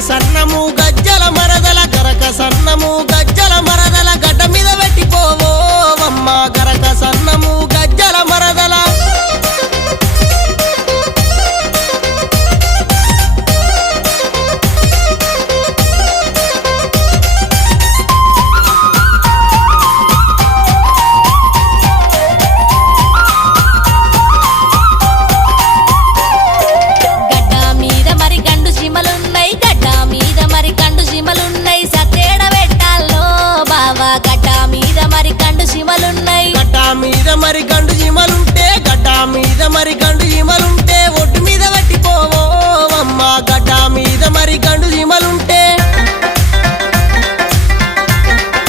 సన్నము గజ్జల మరదల గరక సన్నము గజ్జల మరదల గడ్డ మీద పెట్టిపోవో అమ్మ గరక సన్నము గజ్జల మరదల మరి గండు జీమలుంటే గడ్డ మీద మరి గండు జీమలుంటే ఒడ్డు మీద పెట్టిపోవో అమ్మ గడ్డ మీద మరి గండు